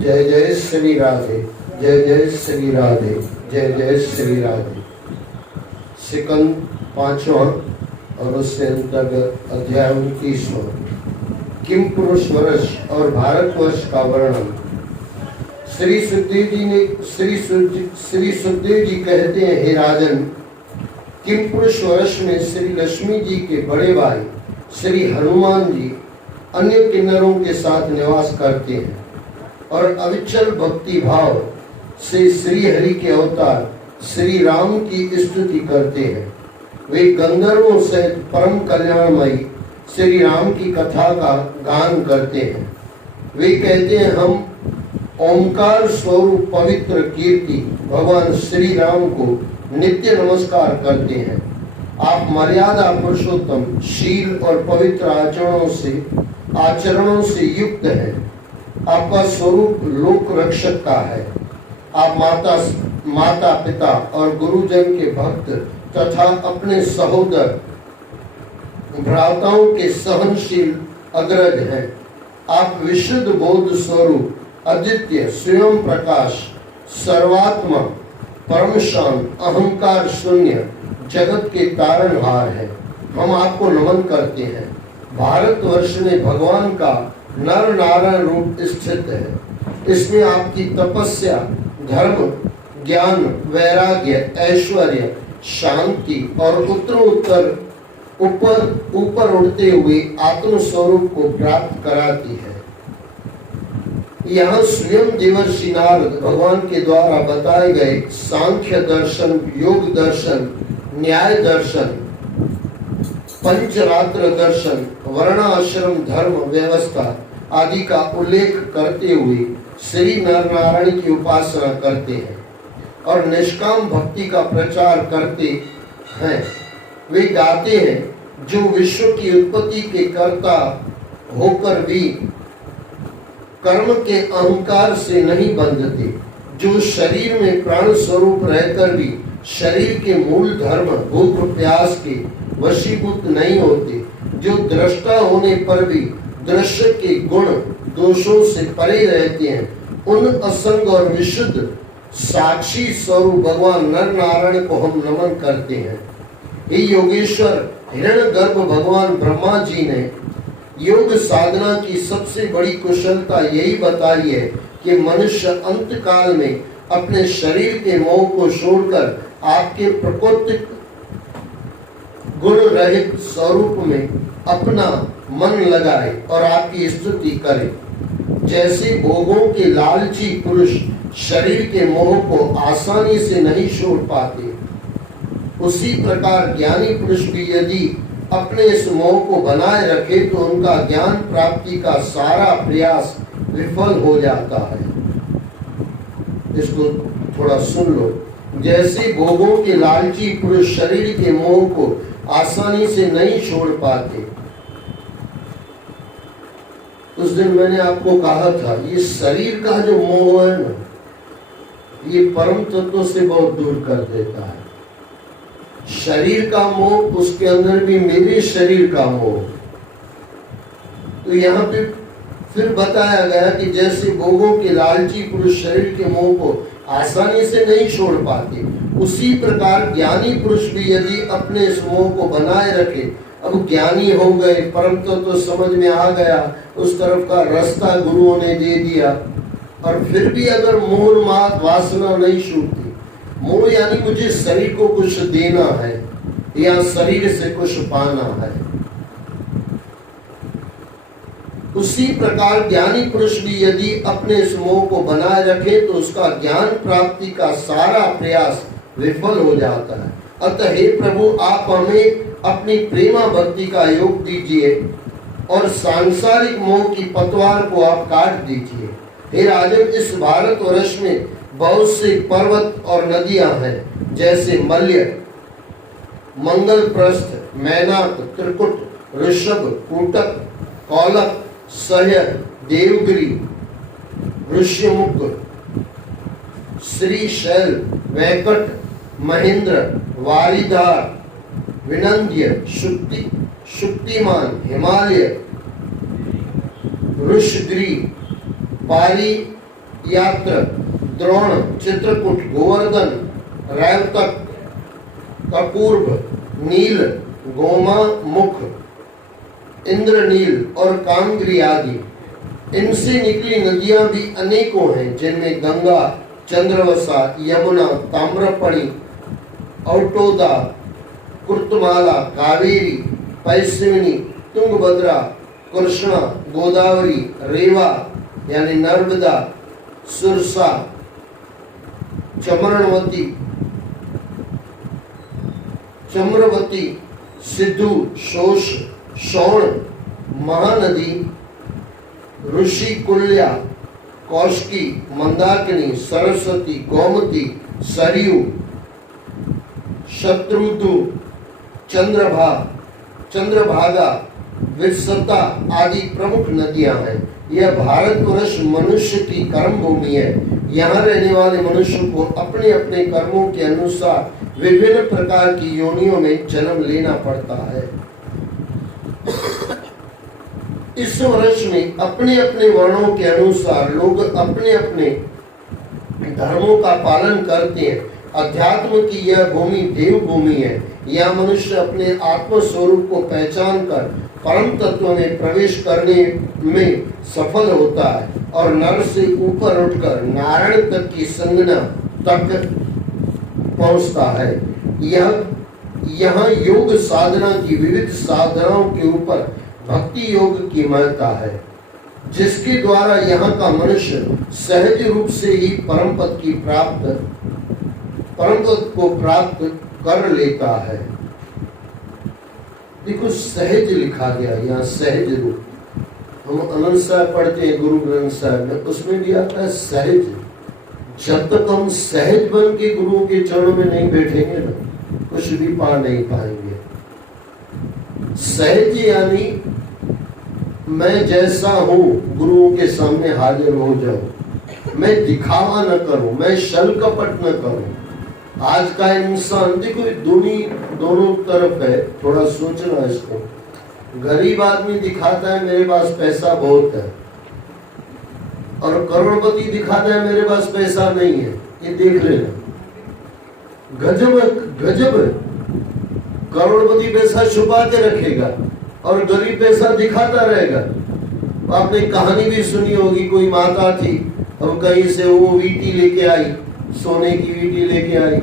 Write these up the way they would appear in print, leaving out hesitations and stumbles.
जय जय श्री राधे, जय जय श्री राधे, जय जय श्री राधे। सिकंद 5वां और उससे अंतर्गत अध्याय 29वां किम पुरुष वर्ष और भारतवर्ष का वर्णन। श्री सुखदेव जी कहते हैं, हे राजन, किम पुरुष वर्ष में श्री लक्ष्मी जी के बड़े भाई श्री हनुमान जी अन्य किन्नरों के साथ निवास करते हैं और अविचल भक्ति भाव से श्री हरि के अवतार श्री राम की स्तुति करते हैं। वे गंधर्वों सहित परम कल्याणमयी श्री राम की कथा का गान करते हैं। वे कहते हैं, हम ओंकार स्वरूप पवित्र कीर्ति भगवान श्री राम को नित्य नमस्कार करते हैं। आप मर्यादा पुरुषोत्तम मार्ग और पवित्र आचरणों से युक्त हैं। आपका स्वरूप लोक रक्षक का है। आप माता पिता और गुरुजन के भक्त तथा अपने सहोदर भ्राताओं के सहनशील अग्रज हैं। आप विशुद्ध बोध स्वरूप अद्वितीय स्वयं प्रकाश सर्वात्मा परम शांत अहंकार शून्य जगत के तारणहार है। हम आपको नमन करते हैं। भारतवर्ष में भगवान का नर नारायण रूप स्थित है। इसमें आपकी तपस्या, धर्म, ज्ञान, वैराग्य, ऐश्वर्य, शांति और उत्तरोत्तर ऊपर उड़ते हुए आत्म स्वरूप को प्राप्त कराती है। यहाँ स्वयं देवर्षि नारद भगवान के द्वारा बताए गए सांख्य दर्शन, योग दर्शन, न्याय दर्शन, पंचरात्र दर्शन, वर्णाश्रम धर्म व्यवस्था आदि का उल्लेख करते हुए श्री नर नारायण की उपासना करते हैं और निष्काम भक्ति का प्रचार करते हैं। वे गाते हैं, जो विश्व की उत्पत्ति के कर्ता होकर भी कर्म के अहंकार से नहीं बंधते, जो शरीर में प्राण स्वरूप रहकर भी शरीर के मूल धर्म भूख प्यास के वशीभूत नहीं होते, जो दृष्टा होने पर भी दृश्य के गुण दोषों से परे रहते हैं, उन असंग और विशुद्ध साक्षी स्वरूप भगवान नर नारायण को हम नमन करते हैं। हे योगेश्वर, हिरण्यगर्भ भगवान ब्रह्मा जी ने योग साधना की सबसे बड़ी कुशलता यही बताई है कि मनुष्य अंत काल में अपने शरीर के मोह को छोड़कर आपके प्राकृतिक गुण रहित स्वरूप में अपना मन लगाए और आपकी स्तुति करे। जैसे भोगों के लालची पुरुष शरीर के मोह को आसानी से नहीं छोड़ पाते, उसी प्रकार ज्ञानी पुरुष भी यदि अपने इस मोह को बनाए रखे तो उनका ज्ञान प्राप्ति का सारा प्रयास विफल हो जाता है। इसको थोड़ा सुन लो। जैसे भोगों के लालची पुरुष शरीर के मोह को आसानी से नहीं छोड़ पाते, उस दिन मैंने आपको कहा था, ये शरीर का जो मोह है ना, ये परम तत्व से बहुत दूर कर देता है। शरीर का मोह, उसके अंदर भी मेरे शरीर का मोह। तो यहाँ पे फिर बताया गया कि जैसे भोगों के लालची पुरुष शरीर के मोह को आसानी से नहीं छोड़ पाते, उसी प्रकार ज्ञानी पुरुष भी यदि अपने इस मोह को बनाए रखे, अब ज्ञानी हो गए, परम तत्व समझ में आ गया, उस तरफ का रास्ता गुरुओं ने दे दिया, और फिर भी अगर मोह वासना नहीं छूटती, मोह यानी मुझे शरीर को कुछ देना है या शरीर से कुछ पाना है, उसी प्रकार ज्ञानी पुरुष भी यदि अपने इस मोह को बनाए रखे तो उसका ज्ञान प्राप्ति का सारा प्रयास विफल हो जाता है। अतः हे प्रभु, आप हमें अपनी प्रेमा भक्ति का योग दीजिए और सांसारिक मोह की पतवार को आप काट दीजिए। हे राजन, इस भारतवर्ष में बहुत से पर्वत और नदियां हैं, जैसे मल्य, मंगलप्रस्थ, मैनाक, त्रिकुट, ऋषभ, कूटक, कौलक, सह्य, देवगिरी, ऋष्यमुख, श्रीशैल, वैकट, महेंद्र, वारिधार, विनंद्य, शुक्तिमान, हिमालय, ऋषगिरी, यात्र, द्रोण, चित्रकूट, गोवर्धन, रैवतक, कपूर्भ, नील, गोमा मुख, इंद्रनील और कांग्री आदि। इनसे निकली नदियां भी अनेकों हैं, जिनमें गंगा, चंद्रवसा, यमुना, ताम्रपणी, औटोदा, कुर्तमाला, कावेरी, पैस्विनी, तुंगभद्रा, कृष्णा, गोदावरी, रेवा यानी नर्मदा, सुरसा, चम्रवती, सिद्धू, शोष, शौण, महानदी, ऋषिकुल्या, कौशिकी, मंदाकिनी, सरस्वती, गोमती, सरयू, शत्रुधु, चंद्रभागा, विस्सता आदि प्रमुख नदियां हैं। यह भारतवर्ष मनुष्य की कर्म भूमि है। यहाँ रहने वाले मनुष्यों को अपने अपने कर्मों के अनुसार विभिन्न प्रकार की योनियों में जन्म लेना पड़ता है। इस वर्ष में अपने अपने वर्णों के अनुसार लोग अपने अपने धर्मों का पालन करते हैं। अध्यात्म की यह भूमि देव भूमि है। यह मनुष्य अपने आत्म स्वरूप को पहचान कर परम तत्व में प्रवेश करने में सफल होता है और नर से ऊपर उठकर नारायण तक की संगना तक पहुंचता है। यहाँ योग साधना की विविध साधनाओं के ऊपर भक्ति योग की महत्ता है, जिसके द्वारा यहाँ का मनुष्य सहज रूप से ही परम पद को प्राप्त कर लेता है। देखो सहज लिखा गया यहाँ, सहज रूप। हम अनंत साहब पढ़ते हैं गुरु ग्रंथ साहब में, उसमें भी आता है सहज। जब तक हम सहज बन के गुरुओं के चरणों में नहीं बैठेंगे ना, कुछ भी पा नहीं पाएंगे। सहज यानी मैं जैसा हूं गुरुओं के सामने हाजिर हो जाऊं, मैं दिखावा न करूं, मैं छल कपट न करूं। आज का इंसान देखो दोनों तरफ है, थोड़ा सोचना इसको। गरीब आदमी दिखाता है मेरे पास पैसा बहुत है, और करोड़पति दिखाता है मेरे पास पैसा नहीं है। ये देख लेना, गजब। करोड़पति पैसा छुपा के रखेगा और गरीब पैसा दिखाता रहेगा। आपने कहानी भी सुनी होगी, कोई माता थी और कहीं से वो वीटी लेके आई, सोने की वीटी लेके आई।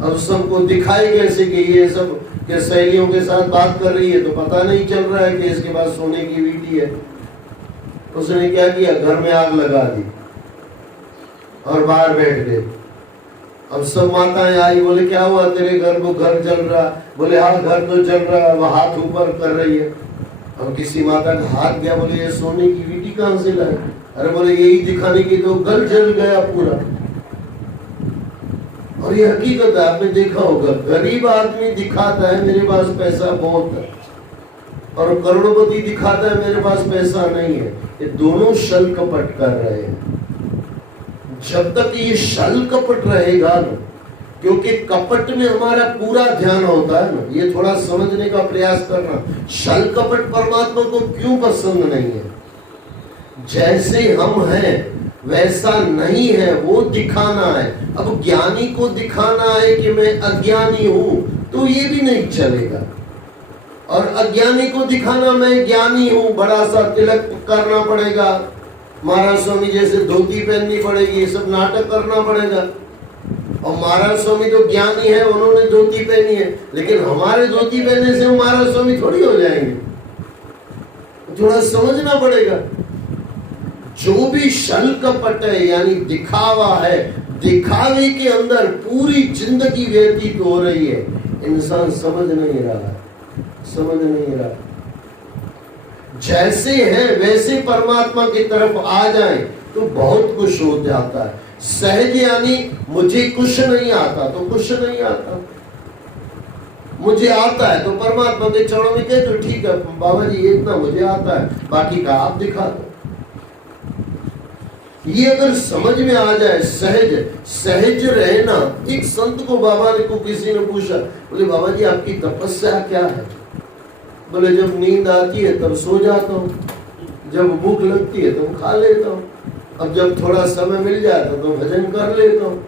अब सबको दिखाई कैसे कि ये सब के सहेलियों के साथ बात कर रही है, तो पता नहीं चल रहा है कि इसके पास सोने की वीटी है। उसने क्या किया, घर में आग लगा दी और बाहर बैठ गए। अब सब माताएं आई, बोले क्या हुआ तेरे घर को, घर जल रहा? बोले हाँ घर तो जल रहा है। वह हाथ ऊपर कर रही है। अब किसी माता का हाथ गया, बोले ये सोने की वीटी कहां से लाई? अरे बोले यही दिखाने की, तो घर जल गया पूरा। और ये हकीकत है, आपने देखा होगा, गरीब आदमी दिखाता है मेरे पास पैसा बहुत है, और करोड़पति दिखाता है मेरे पास पैसा नहीं है। ये दोनों छल कपट कर रहे हैं। जब तक ये छल कपट रहेगा ना, क्योंकि कपट में हमारा पूरा ध्यान होता है ना, ये थोड़ा समझने का प्रयास करना। छल कपट परमात्मा को क्यों पसंद नहीं है? जैसे हम हैं वैसा नहीं है, वो दिखाना है। अब ज्ञानी को दिखाना है कि मैं अज्ञानी हूं, तो ये भी नहीं चलेगा। और अज्ञानी को दिखाना मैं ज्ञानी हूं, बड़ा सा तिलक करना पड़ेगा, महाराज स्वामी जैसे धोती पहननी पड़ेगी, ये सब नाटक करना पड़ेगा। और महाराज स्वामी तो ज्ञानी है, उन्होंने धोती पहनी है, लेकिन हमारे धोती पहनने से महाराज स्वामी थोड़ी हो जाएंगे। थोड़ा समझना पड़ेगा। जो भी छल कपट है यानी दिखावा है, दिखावे के अंदर पूरी जिंदगी व्यतीत हो रही है, इंसान समझ नहीं रहा। जैसे है वैसे परमात्मा की तरफ आ जाए तो बहुत कुछ हो जाता है। सहज यानी मुझे कुछ नहीं आता तो कुछ नहीं आता, मुझे आता है तो परमात्मा के चरणों में कहे तो ठीक है बाबा जी इतना मुझे आता है, बाकी का आप दिखा दो। ये अगर समझ में आ जाए, सहज रहना। एक संत को बाबा ने को किसी ने पूछा, बोले बाबा जी आपकी तपस्या क्या है? बोले जब नींद आती है तब सो जाता हूँ, जब भूख लगती है तो खा लेता हूँ, अब जब थोड़ा समय मिल जाता तो भजन कर लेता हूँ।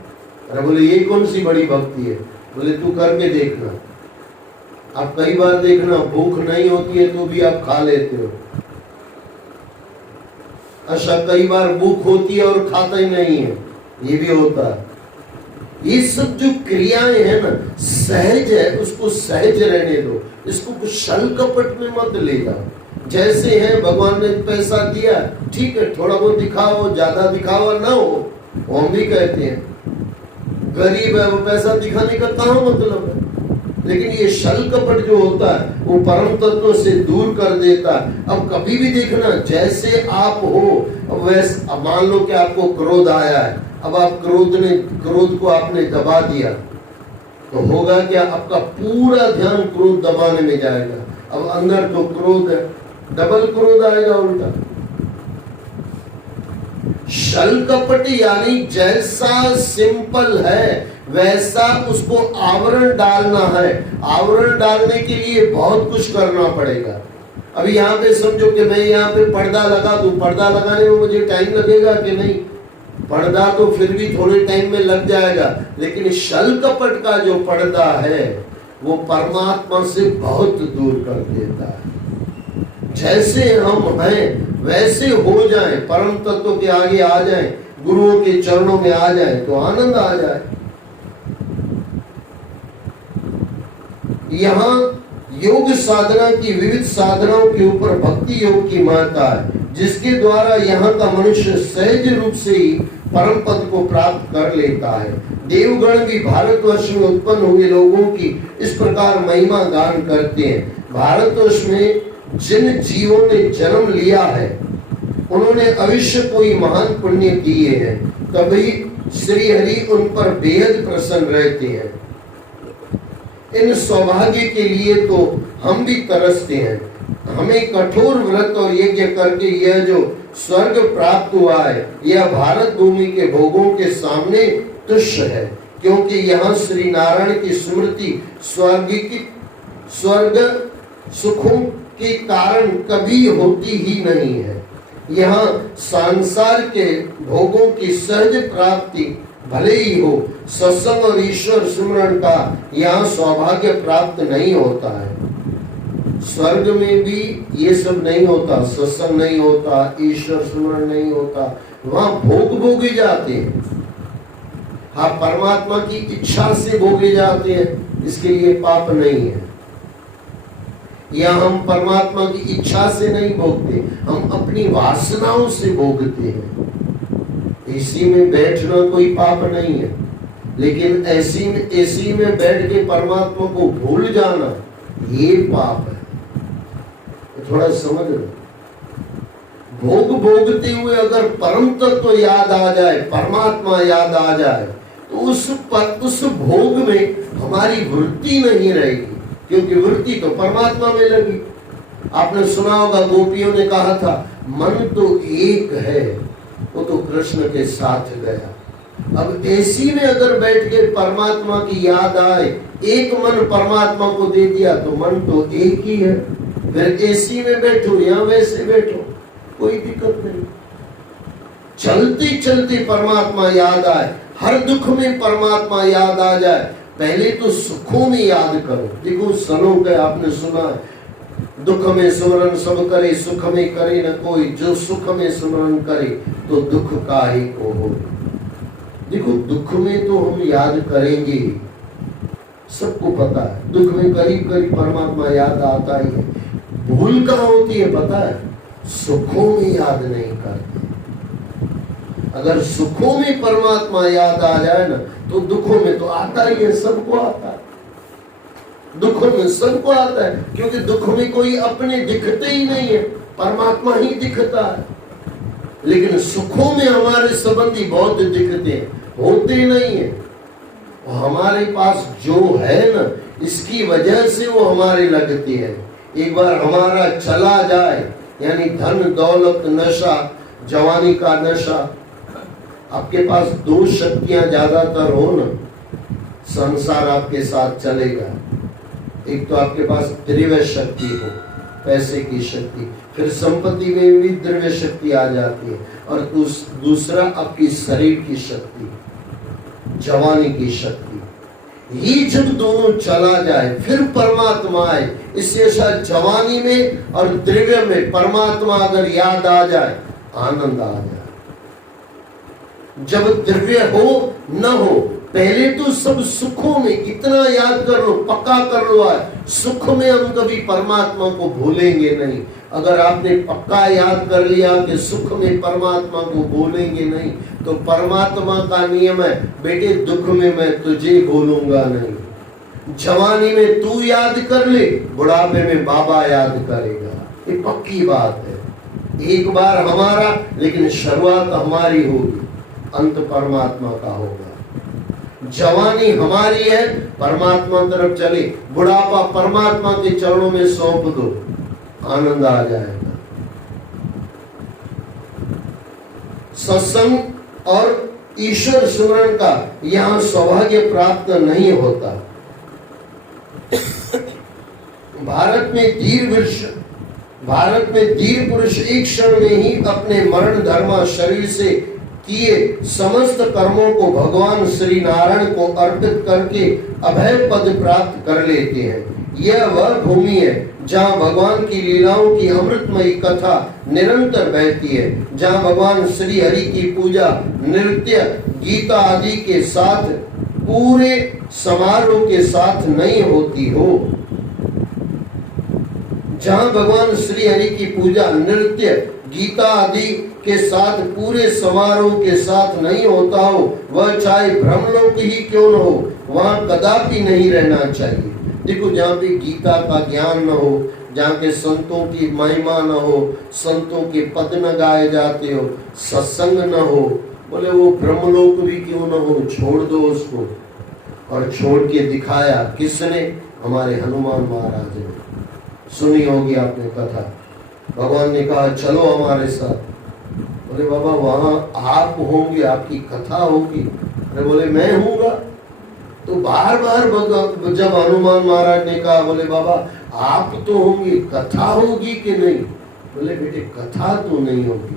अरे बोले ये कौन सी बड़ी भक्ति है? बोले तू करके देखना, आप कई बार देखना भूख नहीं होती है तो भी आप खा लेते हो। अच्छा कई बार भूख होती है और खाता ही नहीं है, ये भी होता है। ये सब जो क्रियाएं हैं ना सहज है, उसको सहज रहने दो, इसको कुछ छल कपट में मत ले जाओ। जैसे है भगवान ने पैसा दिया, ठीक है थोड़ा बहुत दिखाओ, ज्यादा दिखावा ना हो, हम भी कहते हैं गरीब है वो पैसा दिखाने का कहाँ मतलब है। लेकिन ये छल कपट जो होता है वो परम तत्व से दूर कर देता है। अब कभी भी देखना जैसे आप हो वैसे, मान लो कि आपको क्रोध आया है, अब आप क्रोध को आपने दबा दिया तो होगा क्या? आपका पूरा ध्यान क्रोध दबाने में जाएगा। अब अंदर तो क्रोध है, डबल क्रोध आएगा उल्टा। छल कपट यानी जैसा सिंपल है वैसा उसको आवरण डालना है। आवरण डालने के लिए बहुत कुछ करना पड़ेगा। अभी यहाँ पे समझो कि मैं यहाँ पे पर्दा लगा दूं, पर्दा लगाने में मुझे टाइम लगेगा कि नहीं? पर्दा तो फिर भी थोड़े टाइम में लग जाएगा, लेकिन छल कपट का जो पर्दा है वो परमात्मा से बहुत दूर कर देता है। जैसे हम हैं वैसे हो जाएं, परम तत्व के आगे आ जाएं, गुरुओं के चरणों में आ जाएं तो आनंद आ जाए। यहाँ योग साधना की विविध साधनाओं के ऊपर भक्ति योग की महत्ता है, जिसके द्वारा यहाँ का मनुष्य सहज रूप से ही परम पद को प्राप्त कर लेता है। देवगण भी भारतवर्ष में उत्पन्न हुए लोगों की इस प्रकार महिमा गान करते हैं। भारतवर्ष में जिन जीवों ने जन्म लिया है उन्होंने अवश्य कोई महान पुण्य किए हैं, तभी श्री हरि उन पर बेहद प्रसन्न रहते हैं। इन सौभाग्य के लिए तो हम भी तरसते हैं। हमें कठोर व्रत और यज्ञ करके यह जो स्वर्ग प्राप्त हुआ है यह भारत भूमि के भोगों के सामने तुच्छ है, क्योंकि यहाँ श्री नारायण की स्मृति स्वर्ग सुखों के कारण कभी होती ही नहीं है। यहाँ संसार के भोगों की सहज प्राप्ति भले ही हो, सत्संग और ईश्वर सुमरण का यहाँ सौभाग्य प्राप्त नहीं होता है। स्वर्ग में भी ये सब नहीं होता, सत्संग नहीं होता, ईश्वर सुमरण नहीं होता, वहाँ भोग भोगे जाते हैं। हाँ परमात्मा की इच्छा से भोगे जाते हैं, इसके लिए पाप नहीं है। या हम परमात्मा की इच्छा से नहीं भोगते, हम अपनी वासनाओं से भोगते हैं। एसी में बैठना कोई पाप नहीं है, लेकिन एसी में बैठ के परमात्मा को भूल जाना ये पाप है। थोड़ा समझ लो, भोग भोगते हुए अगर परम तत्व याद आ जाए, परमात्मा याद आ जाए, तो उस भोग में हमारी वृत्ति नहीं रहेगी, क्योंकि वृत्ति तो परमात्मा में लगी। आपने सुना होगा गोपियों ने कहा था मन तो एक है, वो तो कृष्ण के साथ गया। अब एसी में अगर बैठ के परमात्मा की याद आए, एक मन परमात्मा को दे दिया तो मन तो एक ही है। फिर एसी में बैठो या वैसे बैठो, कोई दिक्कत नहीं। चलते चलते परमात्मा याद आए, हर दुख में परमात्मा याद आ जाए। पहले तो सुखों में याद करो। देखो श्लोक है, आपने सुना है, दुख में स्मरण सब करे, सुख में करे न कोई, जो सुख में स्मरण करे तो दुख काहे को हो। देखो दुख में तो हम याद करेंगे, सबको पता है, दुख में करीब करीब परमात्मा याद आता ही है। भूल कहाँ होती है पता है? सुखों में याद नहीं करते। अगर सुखों में परमात्मा याद आ जाए ना तो दुखों में तो आता ही है, सबको आता है। दुखों में सबको आता है, क्योंकि दुख में कोई अपने दिखते ही नहीं है, परमात्मा ही दिखता है। लेकिन सुखों में हमारे संबंधी बहुत दिखते हैं, होते नहीं है। हमारे पास जो है ना, इसकी वजह से वो हमारे लगते हैं। एक बार हमारा चला जाए, यानी धन दौलत नशा, जवानी का नशा, आपके पास दो शक्तियां ज्यादातर हो ना, संसार आपके साथ चलेगा। एक तो आपके पास त्रिवय शक्ति हो, पैसे की शक्ति, फिर संपत्ति में भी द्रव्य शक्ति आ जाती है, और दूसरा आपकी शरीर की शक्ति, जवानी की शक्ति। ये जब दोनों चला जाए फिर परमात्मा आए। इससे ऐसा जवानी में और द्रव्य में परमात्मा अगर याद आ जाए, आनंद आ जाए। जब द्रव्य हो न हो, पहले तो सब सुखों में इतना याद कर लो, पक्का कर लो आज, सुख में हम कभी परमात्मा को भूलेंगे नहीं। अगर आपने पक्का याद कर लिया कि सुख में परमात्मा को भूलेंगे नहीं, तो परमात्मा का नियम है, बेटे दुख में मैं तुझे भूलूंगा नहीं। जवानी में तू याद कर ले, बुढ़ापे में बाबा याद करेगा। ये पक्की बात है। एक बार हमारा, लेकिन शुरुआत हमारी होगी, अंत परमात्मा का होगा। जवानी हमारी है, परमात्मा तरफ चले, बुढ़ापा परमात्मा के चरणों में सौंप दो, आनंद आ जाएगा। सत्संग और ईश्वर स्मरण का यहाँ सौभाग्य प्राप्त नहीं होता। भारत में धीर पुरुष एक क्षण में ही अपने मरण धर्मा शरीर से किए समस्त कर्मों को भगवान श्री नारायण को अर्पित करके अभय पद प्राप्त कर लेते हैं। यह वह भूमि है जहाँ भगवान की लीलाओं की अमृतमयी कथा निरंतर बहती है, जहाँ भगवान श्री हरि की पूजा नृत्य गीता आदि के साथ पूरे समारोह के साथ नहीं होती हो। जहाँ भगवान श्री हरि की पूजा नृत्य गीता आदि के साथ पूरे समारोह के साथ नहीं होता हो, वह चाहे ब्रह्मलोक ही क्यों न हो, वहाँ कदापि नहीं रहना चाहिए। देखो, जहाँ पे गीता का ज्ञान न हो, जहाँ के संतों की महिमा न हो, संतों के पद न गाए जाते हो, सत्संग न हो, बोले वो ब्रह्मलोक भी क्यों न हो, छोड़ दो उसको। और छोड़ के दिखाया किसने? हमारे हनुमान महाराज ने। सुनी होगी आपने कथा। भगवान ने कहा चलो हमारे साथ। बोले बाबा वहां आप होंगे, आपकी कथा होगी। अरे बोले मैं हूँगा। तो बार बार जब हनुमान महाराज ने कहा, बोले बाबा आप तो होंगे, कथा होगी कि नहीं? बोले बेटे कथा तो नहीं होगी।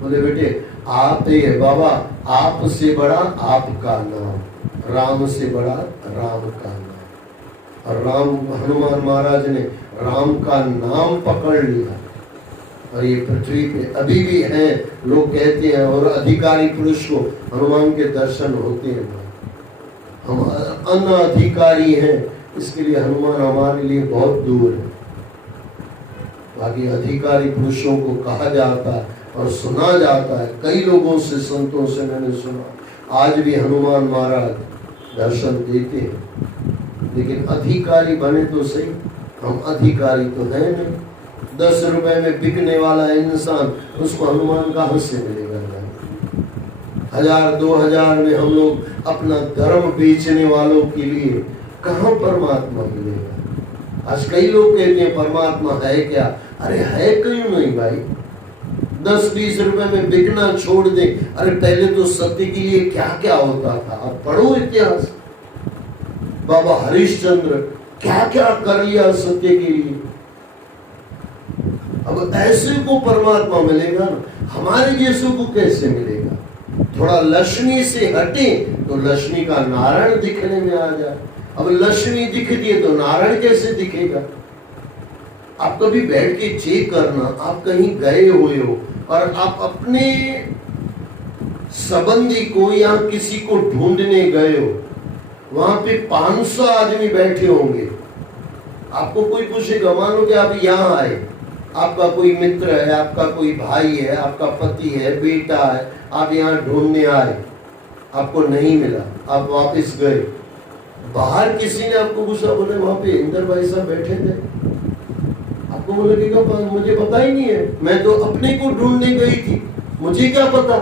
बोले बेटे आप है बाबा, आप से बड़ा आपका नाम, राम से बड़ा राम का नाम। और राम, हनुमान महाराज ने राम का नाम पकड़ लिया। और ये पृथ्वी पे अभी भी हैं, लोग कहते हैं, और अधिकारी पुरुष को हनुमान के दर्शन होते हैं। हम अनधिकारी हैं, इसके लिए हनुमान हमारे लिए बहुत दूर है। बाकी अधिकारी पुरुषों को कहा जाता है और सुना जाता है, कई लोगों से, संतों से मैंने सुना, आज भी हनुमान महाराज दर्शन देते हैं। लेकिन अधिकारी बने तो सही, हम अधिकारी तो है नहीं। 10 रुपए में बिकने वाला इंसान, उसको हनुमान कहाँ से मिलेगा? 1000-2000 में हम लोग अपना धर्म बेचने वालों के लिए कहाँ परमात्मा मिलेगा? आज कई लोग कहते हैं परमात्मा है क्या? अरे है क्यों नहीं भाई। 10-20 रुपए में बिकना छोड़ दे। अरे पहले तो सत्य के लिए क्या क्या होता था, आप पढ़ो इतिहास। बाबा हरिश्चंद्र क्या क्या कर लिया सत्य के लिए। अब ऐसे को परमात्मा मिलेगा ना, हमारे जैसे को कैसे मिलेगा? थोड़ा लक्ष्मी से हटे तो लक्ष्मी का नारायण दिखने में आ जाए। अब लक्ष्मी दिख दिए तो नारायण कैसे दिखेगा? आप कभी बैठ के चेक करना, आप कहीं गए हुए हो और आप अपने संबंधी को या किसी को ढूंढने गए हो, वहां पे 500 आदमी बैठे होंगे। आपको कोई पूछेगा, मान लो कि आप यहाँ आए, आपका कोई मित्र है, आपका कोई भाई है, आपका पति है, बेटा है, आप यहाँ ढूंढने आए, आपको नहीं मिला, आप वापस गए। बाहर किसी ने आपको पूछा, बोले वहां पे इंदर भाई साहब बैठे थे। आपको बोले कि मुझे पता ही नहीं है, मैं तो अपने को ढूंढने गई थी, मुझे क्या पता।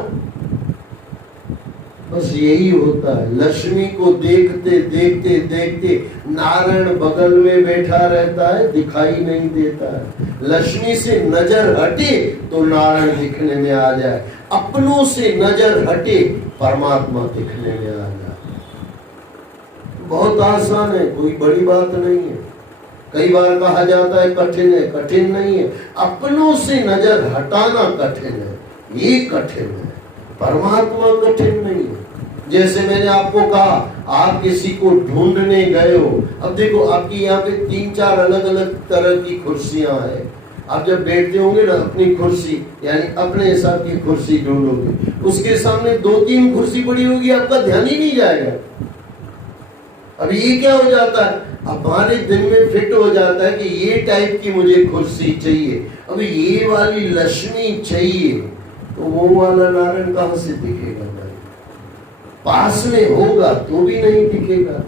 बस यही होता है, लक्ष्मी को देखते देखते देखते नारायण बगल में बैठा रहता है, दिखाई नहीं देता है। लक्ष्मी से नजर हटे तो नारायण दिखने में आ जाए, अपनों से नजर हटे परमात्मा दिखने में आ जाए। बहुत आसान है, कोई बड़ी बात नहीं है। कई बार कहा जाता है कठिन है, कठिन नहीं है। अपनों से नजर हटाना कठिन है, ये कठिन है, परमात्मा कठिन नहीं है। जैसे मैंने आपको कहा, आप किसी को ढूंढने गए हो, अब देखो आपकी यहाँ पे 3-4 अलग अलग तरह की कुर्सियां हैं। आप जब बैठते होंगे ना अपनी कुर्सी, यानी अपने हिसाब की कुर्सी ढूंढोगे, उसके सामने 2-3 कुर्सी पड़ी होगी, आपका ध्यान ही नहीं जाएगा। अब ये क्या हो जाता है, हमारे दिन में फिट हो जाता है कि ये टाइप की मुझे कुर्सी चाहिए, अब ये वाली लक्ष्मी चाहिए, तो वो वाला नारायण कहां से दिखेगा? पास में होगा तो भी नहीं दिखेगा।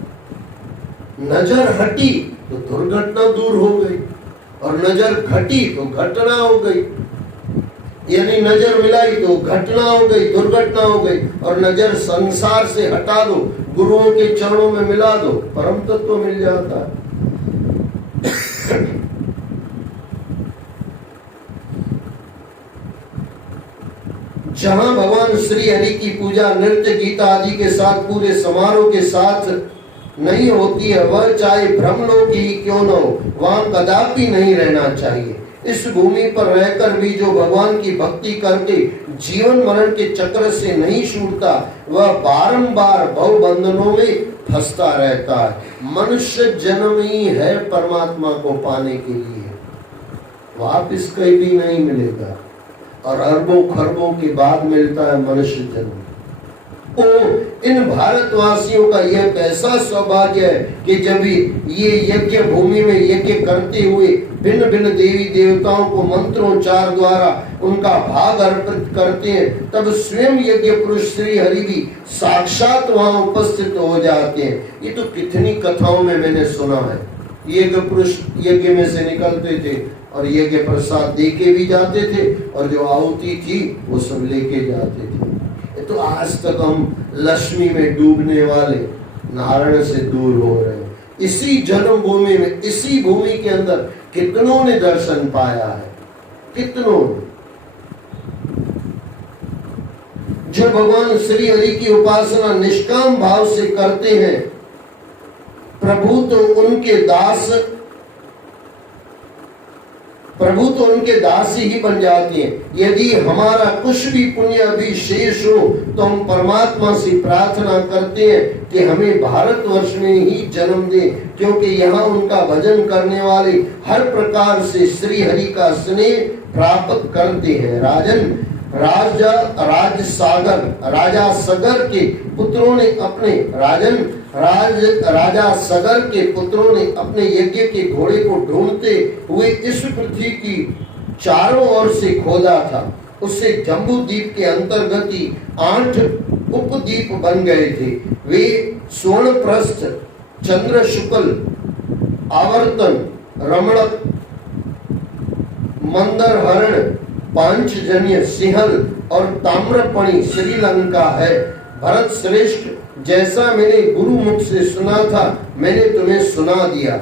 नजर हटी तो दुर्घटना दूर हो गई, और नजर घटी तो घटना हो गई। यानी नजर मिलाई तो घटना हो गई, दुर्घटना हो गई। और नजर संसार से हटा दो, गुरुओं के चरणों में मिला दो, परम तत्व मिल जाता है। जहां भगवान श्री हरि की पूजा नृत्य गीता आदि के साथ, पूरे समारोह के साथ नहीं होती है, वह चाहे ब्रह्मलोक ही क्यों न हो, वहां कदापि नहीं रहना चाहिए। इस भूमि पर रहकर भी जो भगवान की भक्ति करके जीवन मरण के चक्र से नहीं छूटता, वह बारंबार भव बंधनों में फंसता रहता है। मनुष्य जन्म ही है परमात्मा को पाने के लिए, वापिस कहीं भी नहीं मिलेगा, और अरबों खरबों के बाद मिलता है मनुष्य जन्म। तो इन भारतवासियों का यह कैसा सौभाग्य है कि जब ये यज्ञ भूमि में यज्ञ करते हुए भिन्न भिन्न देवी देवताओं को मंत्रोच्चार द्वारा उनका भाग अर्पित करते हैं, तब स्वयं यज्ञ पुरुष श्री हरि भी साक्षात वहां उपस्थित हो जाते हैं। ये तो कितनी कथाओं में मैंने सुना है। यज्ञ पुरुष यज्ञ में से निकलते थे और यज्ञ प्रसाद दे के भी जाते थे, और जो आहुति थी वो सब लेके जाते थे। तो आज तक हम लक्ष्मी में डूबने वाले नारायण से दूर हो रहे हैं। इसी जन्मभूमि में, इसी भूमि के अंदर कितनों ने दर्शन पाया है, कितनों ने। जो भगवान श्री हरि की उपासना निष्काम भाव से करते हैं, प्रभु तो उनके दास ही बन जाते हैं। यदि हमारा कुछ भी पुण्य अभी शेष हो तो हम परमात्मा से प्रार्थना करते हैं कि हमें भारतवर्ष में ही जन्म दे, क्योंकि यहाँ उनका भजन करने वाले हर प्रकार से श्री हरि का स्नेह प्राप्त करते हैं। राजा सगर के पुत्रों ने अपने यज्ञ के घोड़े को ढूंढते हुए इस पृथ्वी की चारों ओर से खोदा था। उससे जम्बू द्वीप के अंतर्गत 8 उपद्वीप बन गए थे। वे स्वर्णप्रस्थ, चंद्र शुक्ल, आवर्तन, रमणक, मंदरहरण, पांचजन्य, सिंहल और ताम्रपणि श्रीलंका है। भरत श्रेष्ठ, जैसा मैंने गुरु मुख से सुना था मैंने तुम्हें सुना दिया।